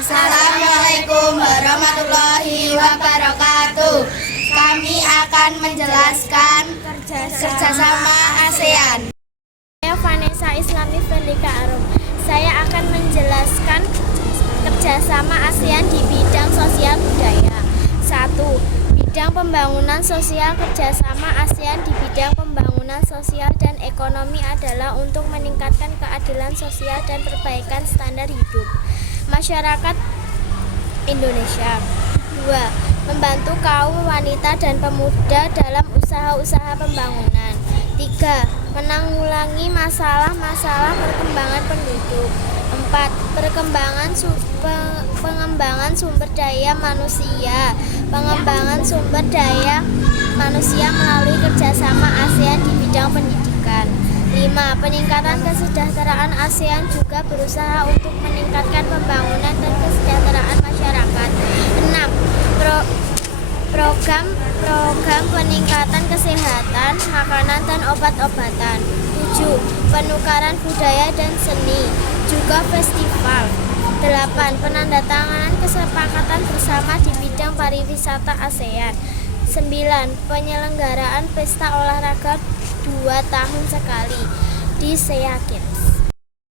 Assalamualaikum warahmatullahi wabarakatuh. Kami akan menjelaskan kerjasama ASEAN. Saya Vanessa Islami Fendika Arum. Saya akan menjelaskan kerjasama ASEAN di bidang sosial budaya. 1. Bidang pembangunan sosial. Kerjasama ASEAN di bidang pembangunan sosial dan ekonomi adalah untuk meningkatkan keadilan sosial dan perbaikan standar hidup masyarakat Indonesia. 2. Membantu kaum wanita dan pemuda dalam usaha-usaha pembangunan. 3. Menanggulangi masalah-masalah perkembangan penduduk. 4. Pengembangan sumber daya manusia. Pengembangan sumber daya manusia melalui kerjasama ASEAN di bidang pendidikan. 5. Peningkatan kesejahteraan ASEAN juga berusaha untuk meningkatkan pembangunan dan kesejahteraan masyarakat. 6. Program peningkatan kesehatan, makanan dan obat-obatan. 7. Penukaran budaya dan seni, juga festival. 8. Penandatanganan kesepakatan bersama di bidang pariwisata ASEAN. 9. Penyelenggaraan pesta olahraga 2 tahun sekali di SEA Games.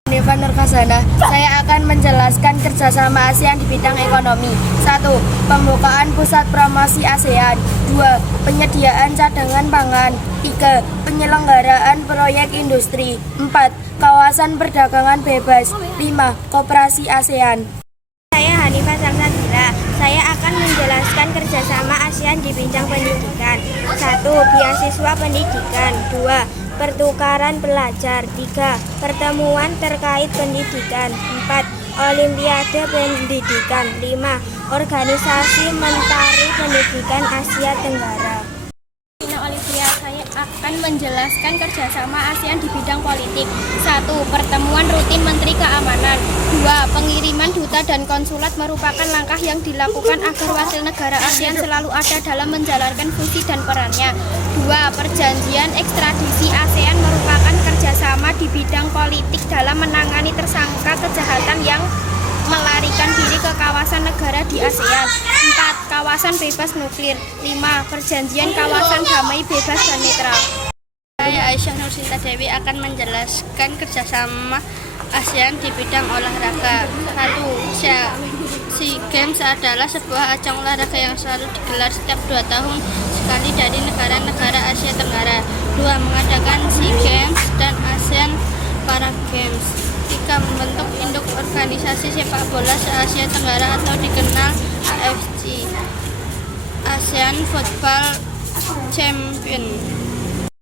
Neva Nurkasana, saya akan menjelaskan kerjasama ASEAN di bidang ekonomi. 1. Pembukaan pusat promosi ASEAN. 2. Penyediaan cadangan pangan. 3. Penyelenggaraan proyek industri. 4. Kawasan perdagangan bebas. 5. Koperasi ASEAN. Saya Hanifah Salsabila. Saya akan menjelaskan kerjasama ASEAN di bidang pendidikan. 1. Beasiswa pendidikan. 2. Pertukaran pelajar. 3. Pertemuan terkait pendidikan. 4. Olimpiade pendidikan. 5. Organisasi Mentari Pendidikan Asia Tenggara. Saya akan menjelaskan kerjasama ASEAN di bidang politik. 1. Pertemuan rutin Menteri Keamanan. 2. Pengiriman duta dan konsulat merupakan langkah yang dilakukan agar wakil negara ASEAN selalu ada dalam menjalankan fungsi dan perannya. 2. Perjanjian ekstradisi ASEAN merupakan kerjasama di bidang politik dalam menangani tersangka kejahatan yang melarikan diri ke kawasan negara di ASEAN. 4. Kawasan bebas nuklir. 5. Perjanjian kawasan damai bebas dan netral. Saya Aisyah Nursinta Dewi akan menjelaskan kerjasama ASEAN di bidang olahraga. 1. SEA Games adalah sebuah ajang olahraga yang selalu digelar setiap 2 tahun sekali dari negara-negara Asia Tenggara. 2. Mengadakan SEA Games dan ASEAN Para Games. 3. Membentuk induk organisasi sepak bola se-Asia Tenggara atau dikenal AFC, ASEAN Football Champion.